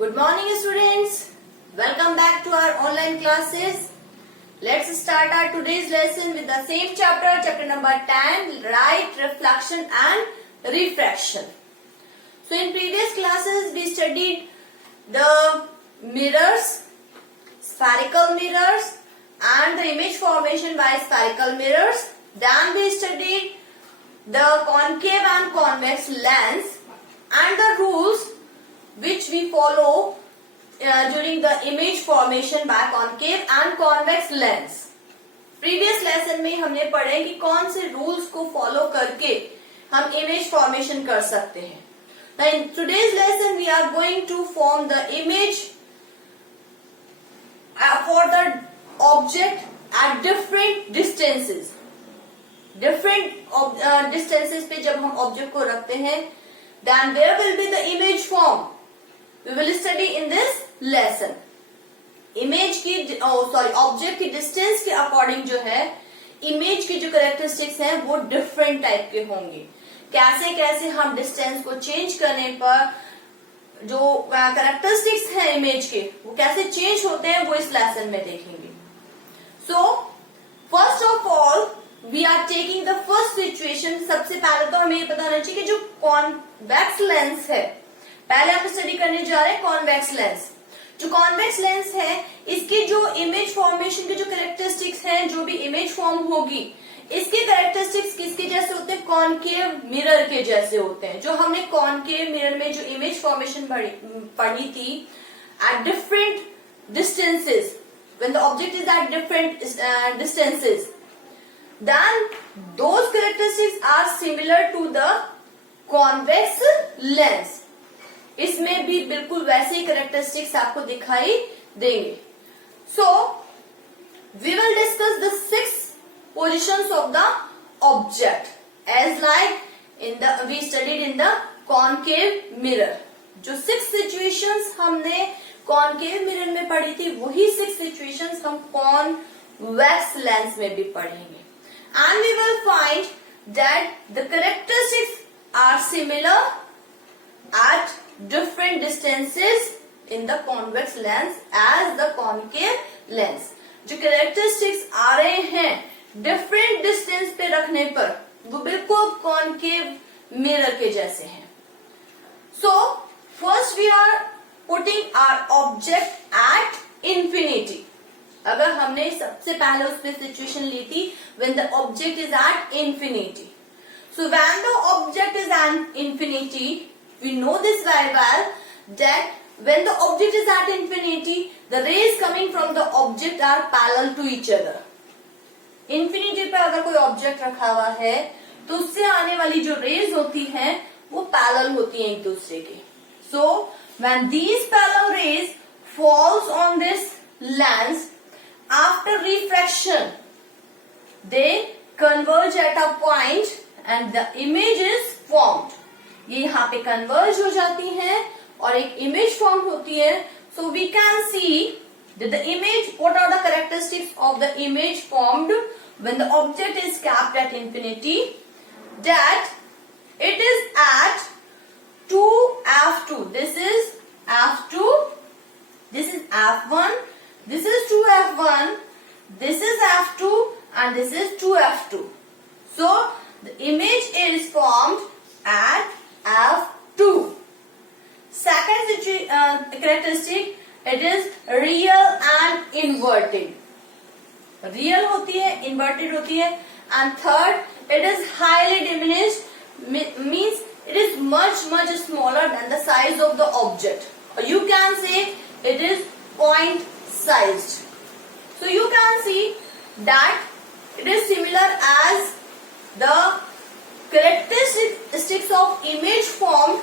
Good morning students. Welcome back to our online classes. Let's start our today's lesson with the same chapter number 10, light, reflection and refraction. So in previous classes we studied the mirrors, spherical mirrors and the image formation by spherical mirrors. Then we studied the concave and convex lens and the rules which we follow during the image formation by concave and convex lens. Previous lesson में हमने पढ़े कि कौन से rules को follow करके हम image formation कर सकते हैं. Now in today's lesson we are going to form the image for the object at different distances. Different distances पे जब हम object को रखते हैं, then there will be the image form. We will study in this lesson. Image की object की distance के according जो है इमेज की जो कैरेक्टरिस्टिक्स हैं वो डिफरेंट टाइप के होंगे. कैसे कैसे हम डिस्टेंस को चेंज करने पर जो कैरेक्टरिस्टिक्स हैं इमेज के वो कैसे चेंज होते हैं वो इस लेसन में देखेंगे. So first of all we are taking the first situation. सबसे पहले तो हमें ये पता होना चाहिए कि जो कॉन्वेक्स लेंस है, पहले हम स्टडी करने जा रहे हैं कॉन्वेक्स लेंस. जो कॉन्वेक्स लेंस है इसकी जो इमेज फॉर्मेशन की जो कैरेक्टरिस्टिक्स हैं, जो भी इमेज फॉर्म होगी इसके कैरेक्टरिस्टिक्स किसके जैसे होते हैं? कॉनकेव मिरर के जैसे होते हैं. जो हमने कॉनकेव मिरर में जो इमेज फॉर्मेशन पढ़ी थी at different distances, when the object is at different distances, then those characteristics are similar to the convex lens. इसमें भी बिल्कुल वैसे ही कैरेक्टरिस्टिक्स आपको दिखाई देंगे. So we will discuss the 6 positions of the object as like in the we studied in the concave mirror. जो 6 situations हमने कॉनकेव मिरर में पढ़ी थी वही 6 सिचुएशंस हम कॉन्वेक्स लेंस में भी पढ़ेंगे. And we will find that the characteristics are similar at different distances in the convex lens as the concave lens. जो characteristics आ रहे हैं different distance पे रखने पर वो बिल्कुल concave mirror के जैसे हैं. So first we are putting our object at infinity. अगर हमने सबसे पहले उस पे situation ली थी when the object is at infinity. So when the object is at infinity, we know this very well that when the object is at infinity, the rays coming from the object are parallel to each other. Infinity पे अगर कोई object रखा हुआ है तो उससे आने वाली जो रेज होती हैं वो पैरेलल होती हैं एक दूसरे के. So when these parallel rays falls on this lens after refraction, they converge at a point and the image is formed. ये यहाँ पे कन्वर्ज हो जाती हैं और एक इमेज फॉर्म होती है. So we can see that the image, what are the characteristics of the image formed when the object is kept at infinity, that it is at 2f2. This is f2, this is f1, this is 2f1, this is f2 and this is 2f2. So the image is formed at f2. Second characteristic, it is real and inverted. Real होती है, inverted होती है. And third, it is highly diminished, means it is much smaller than the size of the object. Or you can say it is point sized. So you can see that it is similar as the characteristics of image formed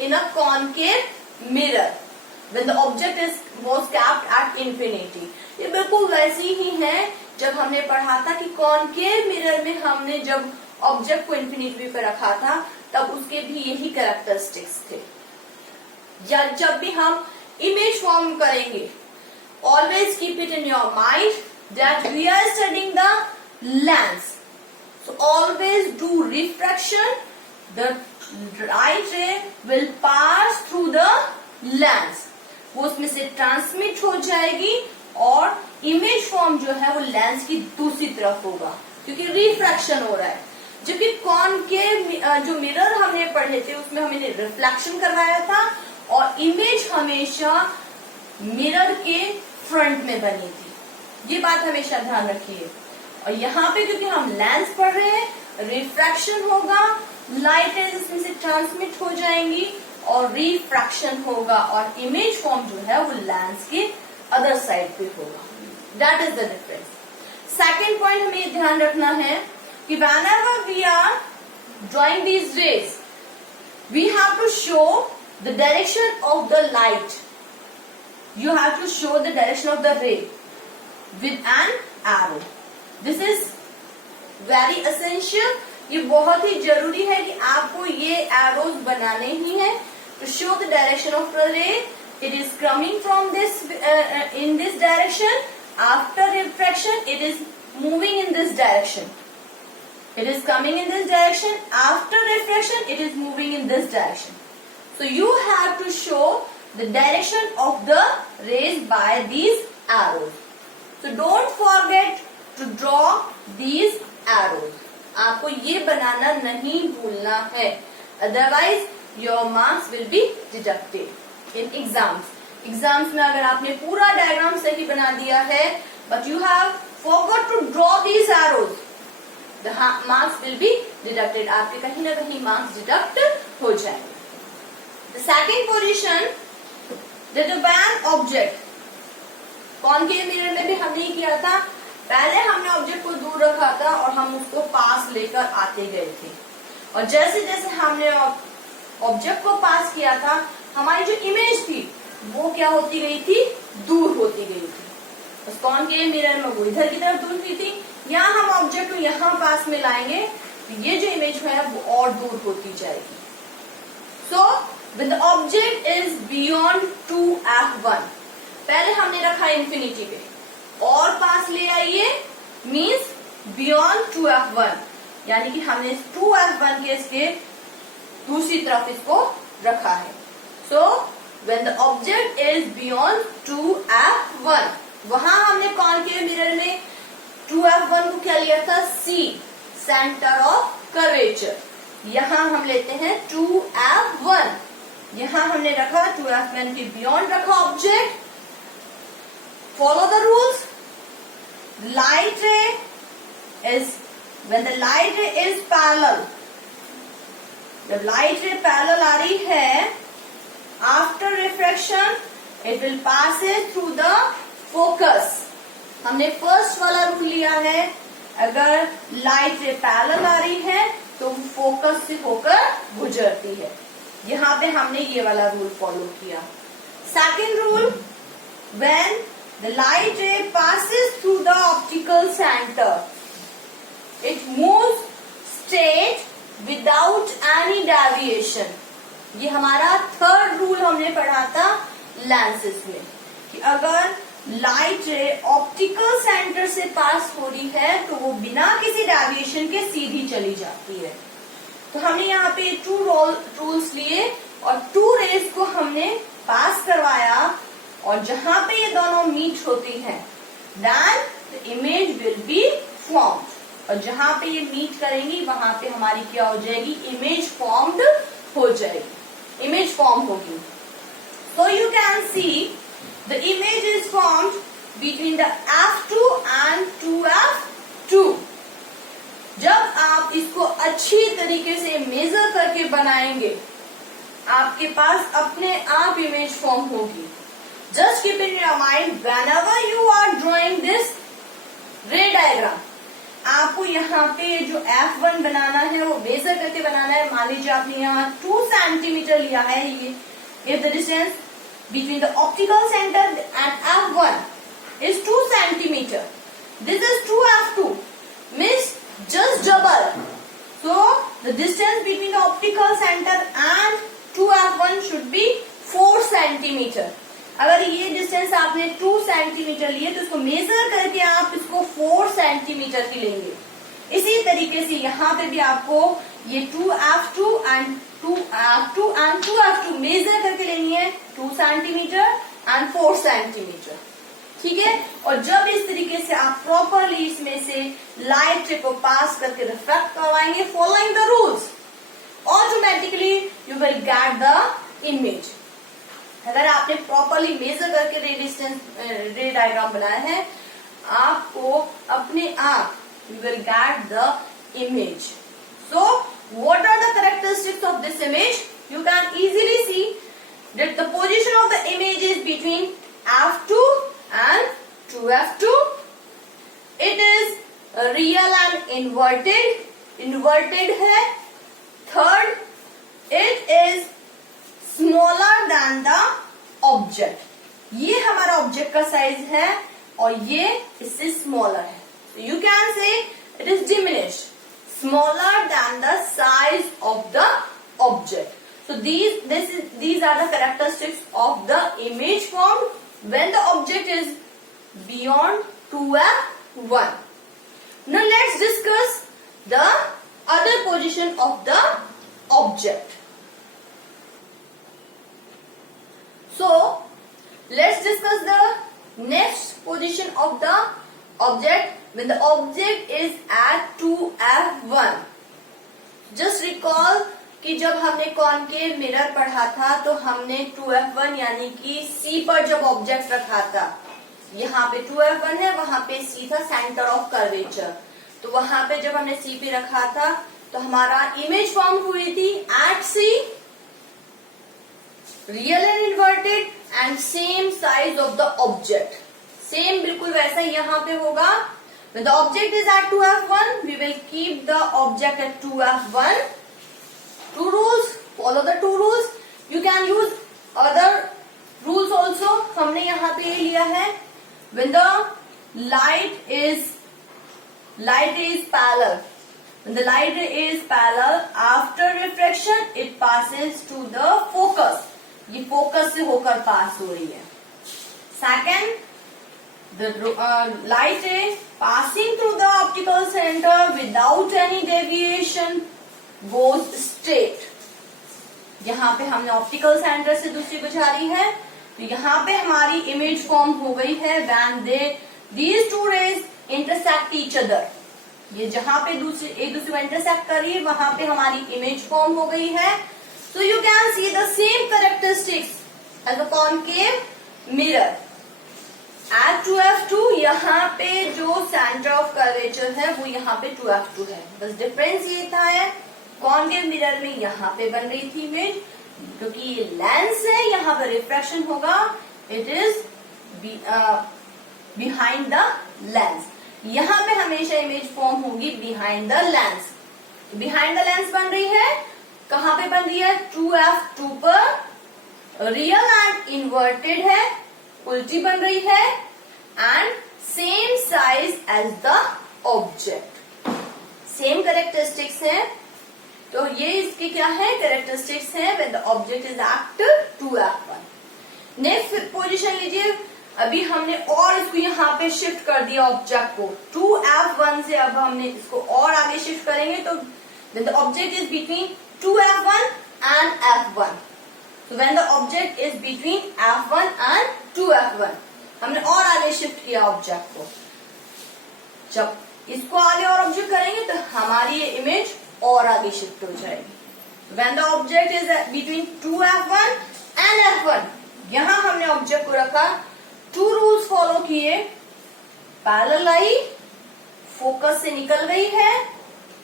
in a concave mirror when the object was capped at infinity. ये बिल्कुल वैसी ही है जब हमने पढ़ा था कि concave mirror में हमने जब ऑब्जेक्ट को इंफिनिटी पे रखा था तब उसके भी यही कैरेक्टरिस्टिक्स थे. या जब भी हम इमेज फॉर्म करेंगे, always keep it in your mind that we are studying the lens. So always do refraction. The light ray will pass through the lens. उसमें से ट्रांसमिट हो जाएगी और इमेज फॉर्म जो है वो लेंस की दूसरी तरफ होगा, क्योंकि रिफ्रैक्शन हो रहा है। जबकि कॉनकेव जो मिरर हमने पढ़े थे उसमें हमने रिफ्लेक्शन करवाया था और इमेज हमेशा मिरर के फ्रंट में बनी थी। ये बात हमेशा ध्यान रखिए। और यहाँ पे क्योंकि हम लेंस पढ़ रहे हैं, रिफ्रैक्शन होगा, लाइट इसमें से ट्रांसमिट हो जाएंगी और रिफ्रैक्शन होगा और इमेज फॉर्म जो है वो लेंस के अदर साइड पे होगा। That is the difference. Second point हमें ये ध्यान रखना है कि whenever we are drawing these rays, we have to show the direction of the light. You have to show the direction of the ray with an arrow. This is very essential. ये बहुत ही जरूरी है कि आपको ये arrows बनाने ही है। To show the direction of the ray, it is coming from this in this direction. After refraction, it is moving in this direction. It is coming in this direction. After refraction, it is moving in this direction. So you have to show the direction of the rays by these arrows. So don't forget to draw these arrows. आपको ये बनाना नहीं भूलना है, otherwise your marks will be deducted in exams. Exams में अगर आपने पूरा diagram सही बना दिया है, but you have forgot to draw these arrows, the marks will be deducted. आपके कहीं ना कहीं marks deduct हो जाएंगे. The second position, the band object. Concave mirror में भी हमने ही किया था। पहले हमने ऑब्जेक्ट को दूर रखा था और हम उसको पास लेकर आते गए थे, और जैसे जैसे हमने ऑब्जेक्ट को पास किया था, हमारी जो इमेज थी वो क्या होती गई थी, दूर होती गई थी। उस कॉनकेव मिरर में वो इधर की तरफ दूर हुई थी। यहाँ हम ऑब्जेक्ट को यहाँ पास में लाएंगे तो ये जो इमेज है वो और दूर होती जाएगी। सो when the object is beyond 2f1, पहले हमने रखा इंफिनिटी पे, और पास ले आइए मीन्स बियॉन्ड 2f1, यानी कि हमने 2f1 के इसके दूसरी तरफ इसको रखा है। So when the object is beyond 2f1, वहां हमने कॉनकेव मिरर में 2f1 को क्या लिया था, C, सेंटर ऑफ कर्वेचर। यहां हम लेते हैं 2f1, यहां हमने रखा 2f1 के बियॉन्ड रखा object. Follow the rules. Light ray is, when the light ray is parallel, जब light ray parallel आ रही है, after refraction it will pass it through the focus. हमने फर्स्ट वाला रूल लिया है, अगर लाइट रे पैरेलल आ रही है तो फोकस से होकर गुजरती है। यहाँ पे हमने ये वाला रूल फॉलो किया। Second rule, when the light ray passes through the optical center, it moves straight without any deviation. ये हमारा थर्ड रूल हमने पढ़ा था लेंसेज में, कि अगर लाइट रे ऑप्टिकल सेंटर से पास हो रही है तो वो बिना किसी डेविएशन के सीधी चली जाती है। तो हमने यहाँ पे टू रूल्स लिए और टू रेज को हमने पास करवाया, और जहां पे ये दोनों मीट होती हैं, then the image will be formed, और जहां पे ये मीट करेंगी वहां पे हमारी क्या हो जाएगी, इमेज फॉर्म्ड हो जाएगी, इमेज फॉर्म होगी। So you can see the image is formed between the f2 and 2f2। जब आप इसको अच्छी तरीके से मेजर करके बनाएंगे, आपके पास अपने आप इमेज फॉर्म होगी। Just keep in your mind, whenever you are drawing this ray diagram, आपको यहाँ पे जो F1 बनाना है वो मेजर करके बनाना है। मान लीजिए आपने यहाँ 2 सेंटीमीटर लिया है, ये if the distance between the optical center and F1 is 2 centimeter, this is 2f2, means just double. So the distance between the optical center and 2f1 should be 4 centimeter. अगर ये डिस्टेंस आपने 2 centimetre लिए तो इसको major करके आप इसको 4 centimetre की लेंगे। इसी तरीके से यहाँ पे भी आपको ये 2f2 एंड 2f2 मेजर करके लेनी है 2 सेंटीमीटर and 4 सेंटीमीटर। ठीक है, और जब इस तरीके से आप प्रॉपरली इसमें से लाइट रे को पास करके रिफ्लेक्ट करवाएंगे following the rules, automatically you will get the image. अगर आपने प्रॉपरली मेजर करके रे डायग्राम बनाया है, आपको अपने आप you will get the image. So what are the characteristics of this image? You can easily see that the position of the image is between F2 and 2F2. It is real and inverted. Inverted है। Third, it is smaller than the object. ये हमारा object का size है और ये इससे smaller है। So you can say it is diminished, smaller than the size of the object. So these are the characteristics of the image formed when the object is beyond 2F1. Now let's discuss the other position of the object. So let's discuss the next position of the object when the object is at 2F1. Just recall कि जब हमने concave mirror पढ़ा था तो हमने 2F1 यानी कि C पर जब ऑब्जेक्ट रखा था, यहाँ पे 2F1 है, वहां पे C था सेंटर ऑफ कर्वेचर, तो वहां पे जब हमने C पे रखा था तो हमारा इमेज फॉर्म हुई थी at C, real and inverted and same size of the object. Same बिल्कुल वैसा ही यहाँ पे होगा। When the object is at 2F1, we will keep the object at 2F1. Two rules, follow the two rules. You can use other rules also. हमने यहाँ पे ये लिया है, when the light is parallel. When the light is parallel, after refraction, it passes to the focus. ये focus से होकर पास हो रही है। Second, the light ray passing through the optical center without any deviation goes straight. यहाँ पे हमने optical centre से दूसरी को जा रही है, तो यहाँ पे हमारी इमेज फॉर्म हो गई है when these two rays intersect each other. ये जहाँ पे एक दूसरे को इंटरसेक्ट कर रही है वहां पे हमारी इमेज फॉर्म हो गई है। So you can see the same characteristics as a concave mirror. At 2F2 यहाँ पे जो सेंटर ऑफ कर्वेचर है वो यहाँ पे 2F2 है, बस डिफरेंस ये था है कॉनकेव मिरर में यहाँ पे बन रही थी इमेज, क्योंकि ये लेंस है यहाँ पे रिफ्रैक्शन होगा, it is behind the lens. यहाँ पे हमेशा इमेज फॉर्म होगी behind the lens. Behind the lens बन रही है, कहाँ पे बन रही है? 2F2 पर, रियल एंड इन्वर्टेड है, उल्टी बन रही है and same size as the object. Same characteristics है, तो ये इसकी क्या है? कैरेक्टरिस्टिक्स है when the object is at 2F1। Next position लीजिए, अभी हमने और इसको यहाँ पे शिफ्ट कर दिया ऑब्जेक्ट को 2F1 से, अब हमने इसको और आगे शिफ्ट करेंगे तो when the object is between 2F1 and F1। So when the object is between F1 and 2F1, हमने और आगे शिफ्ट किया ऑब्जेक्ट को। जब इसको आगे और ऑब्जेक्ट करेंगे तो हमारी ये इमेज और आगे शिफ्ट हो जाएगी। When the object is between 2F1 and F1, यहाँ हमने ऑब्जेक्ट को रखा, 2 रूल्स फॉलो किए, पैरेलल आई, फोकस से निकल गई है,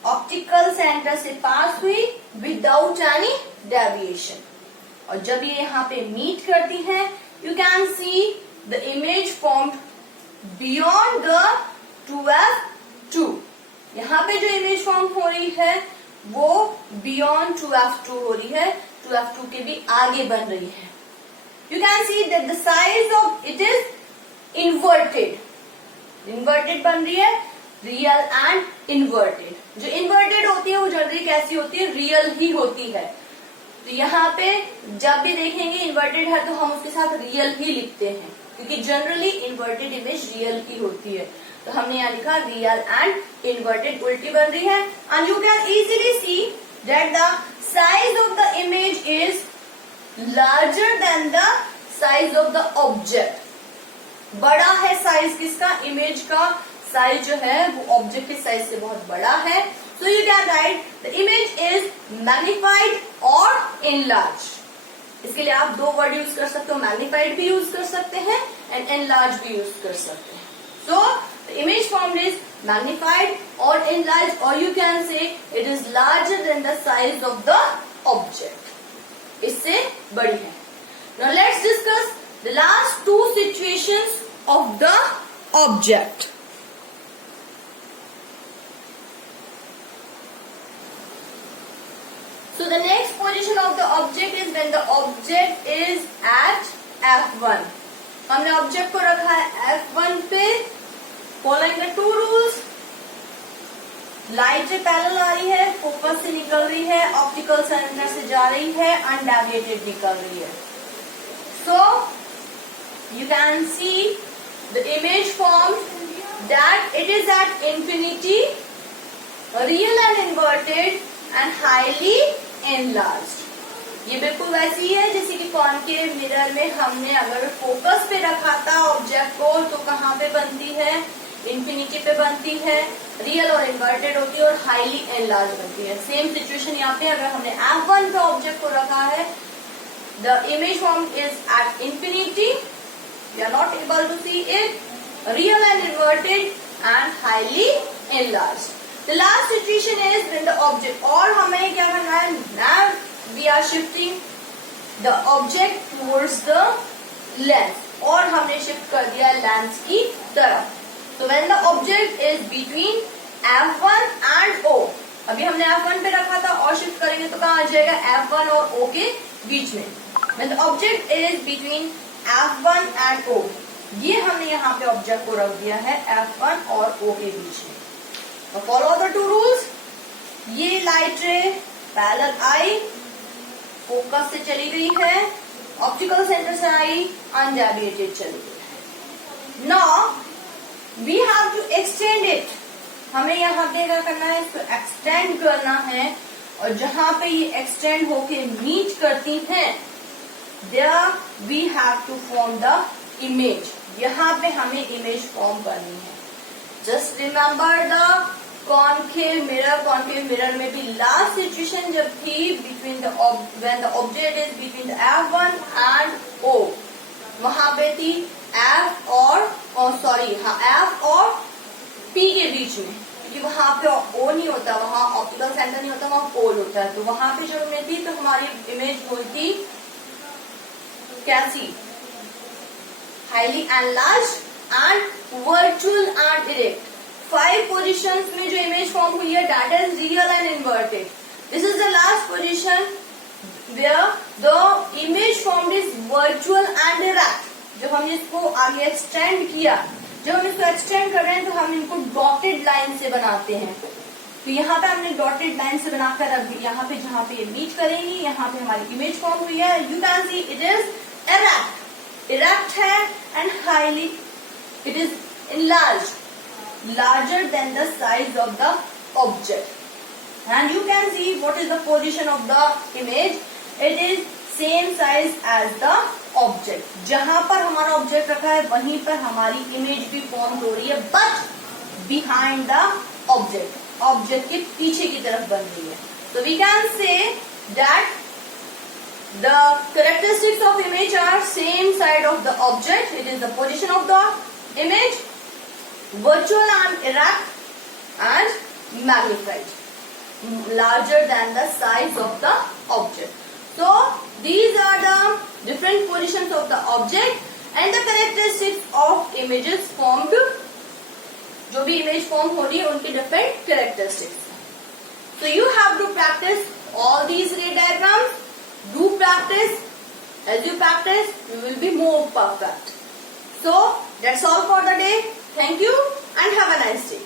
ऑप्टिकल सेंटर से पास हुई विदाउट एनी डेविएशन, और जब ये यहाँ पे मीट करती हैं, you can see the image formed beyond the 2F2। यहाँ पे जो इमेज फॉर्म हो रही है वो बियॉन्ड 2F2 हो रही है, 2F2 के भी आगे बन रही है। You can see that the size of it is inverted, inverted बन रही है, रियल एंड इन्वर्टेड। जो इन्वर्टेड होती है वो जनरली कैसी होती है? रियल ही होती है। तो यहाँ पे जब भी देखेंगे इन्वर्टेड है तो हम उसके साथ रियल ही लिखते हैं, क्योंकि जनरली इन्वर्टेड इमेज रियल ही होती है। तो हमने यहाँ लिखा रियल एंड इन्वर्टेड, उल्टी बन रही है। And you can easily see that the size of the image is larger than the size of the object. बड़ा है साइज किसका, इमेज का साइज जो है वो ऑब्जेक्ट के साइज से बहुत बड़ा है. So you can write the image is magnified और एनलार्ज. इसके लिए आप दो वर्ड यूज कर सकते हो, मैग्निफाइड भी यूज कर सकते हैं एंड एनलार्ज भी यूज कर सकते हैं. So the image form is magnified और एनलार्ज, और you can say it is larger than the size of the object. इससे बड़ी है. Now let's discuss the last two situations of the object. So the next position of the object is when the object is at F1. हमने object को रखा है F1 पे. Following the two rules, light parallel आ रही है, focus से निकल रही है, ऑप्टिकल सेंटर से जा रही है, अनडेविएटेड निकल रही है. So you can see the image form that it is at infinity, real and inverted and highly enlarged. ये बिल्कुल वैसी है जैसे कि कॉनकेव मिरर में हमने अगर फोकस पे रखा था ऑब्जेक्ट को तो कहाँ पे बनती है, इंफिनिटी पे बनती है, रियल और इन्वर्टेड होती है और हाईली एनलार्ज बनती है. सेम सिचुएशन यहाँ पे अगर हमने F1 पे ऑब्जेक्ट को रखा है, the image form is at infinity, we are not able to see it, real and inverted and highly enlarge. The last situation is when the object, और हमें क्या करना है, now we are shifting the object towards the lens, और हमने shift कर दिया lens की तरफ. So when the object is between F1 and O, अभी हमने F1 पे रखा था और शिफ्ट करेंगे तो कहाँ आ जाएगा, F1 और O के बीच में. When the object is between F1 and O, ये हमने यहाँ पे ऑब्जेक्ट को रख दिया है F1 और O के बीच में. Follow the two rules. ये लाइट रे पैरेलल आई, फोकस से चली गई है, ऑप्टिकल सेंटर से आई, अनडेविएटेड चली गई. Now we have to extend it. हमें यहाँ पे क्या करना है, इसको एक्सटेंड करना है, और जहां पे ये एक्सटेंड होके मीट करती हैं, there we have to form the image. यहाँ पे हमें इमेज फॉर्म करनी है. Just remember the concave mirror में भी लास्ट सिचुएशन जब थी between the when the object is between the F1 and O, वहां पे थी F और F और P के बीच में, क्योंकि वहां पे O नहीं होता, वहां ऑप्टिकल सेंटर नहीं होता, वहां पोल होता है. तो वहां पे जब में थी तो हमारी इमेज हुई थी कैसी, highly enlarge and virtual and erect. 5 positions में जो इमेज फॉर्म हुई है that is real and inverted. This is the last position where the image form is virtual and erect. जब हमने इसको आगे एक्सटेंड किया, जब हम इसको एक्सटेंड कर रहे हैं तो हम इनको डॉटेड लाइन से बनाते हैं. तो यहाँ पे हमने डॉटेड लाइन से बनाकर रख दी. यहाँ पे जहाँ पे ये मीट करेंगी, यहाँ पे हमारी इमेज फॉर्म हुई है. You can see it is erect है and highly it is enlarged, larger than the size of the object. And you can see what is the position of the image. It is same size as the object. जहां पर हमारा object रखा है वहीं पर हमारी image भी form हो रही है, but behind the object. Object के पीछे की तरफ बन रही है. So we can say that the characteristics of image are same side of the object. It is the position of the image, virtual and erect, and magnified, larger than the size of the object. So these are the different positions of the object and the characteristics of images formed. जो भी image form हो रही है उनकी different characteristics. So you have to practice all these ray diagrams. Do practice. As you practice, you will be more perfect. So that's all for the day. Thank you and have a nice day.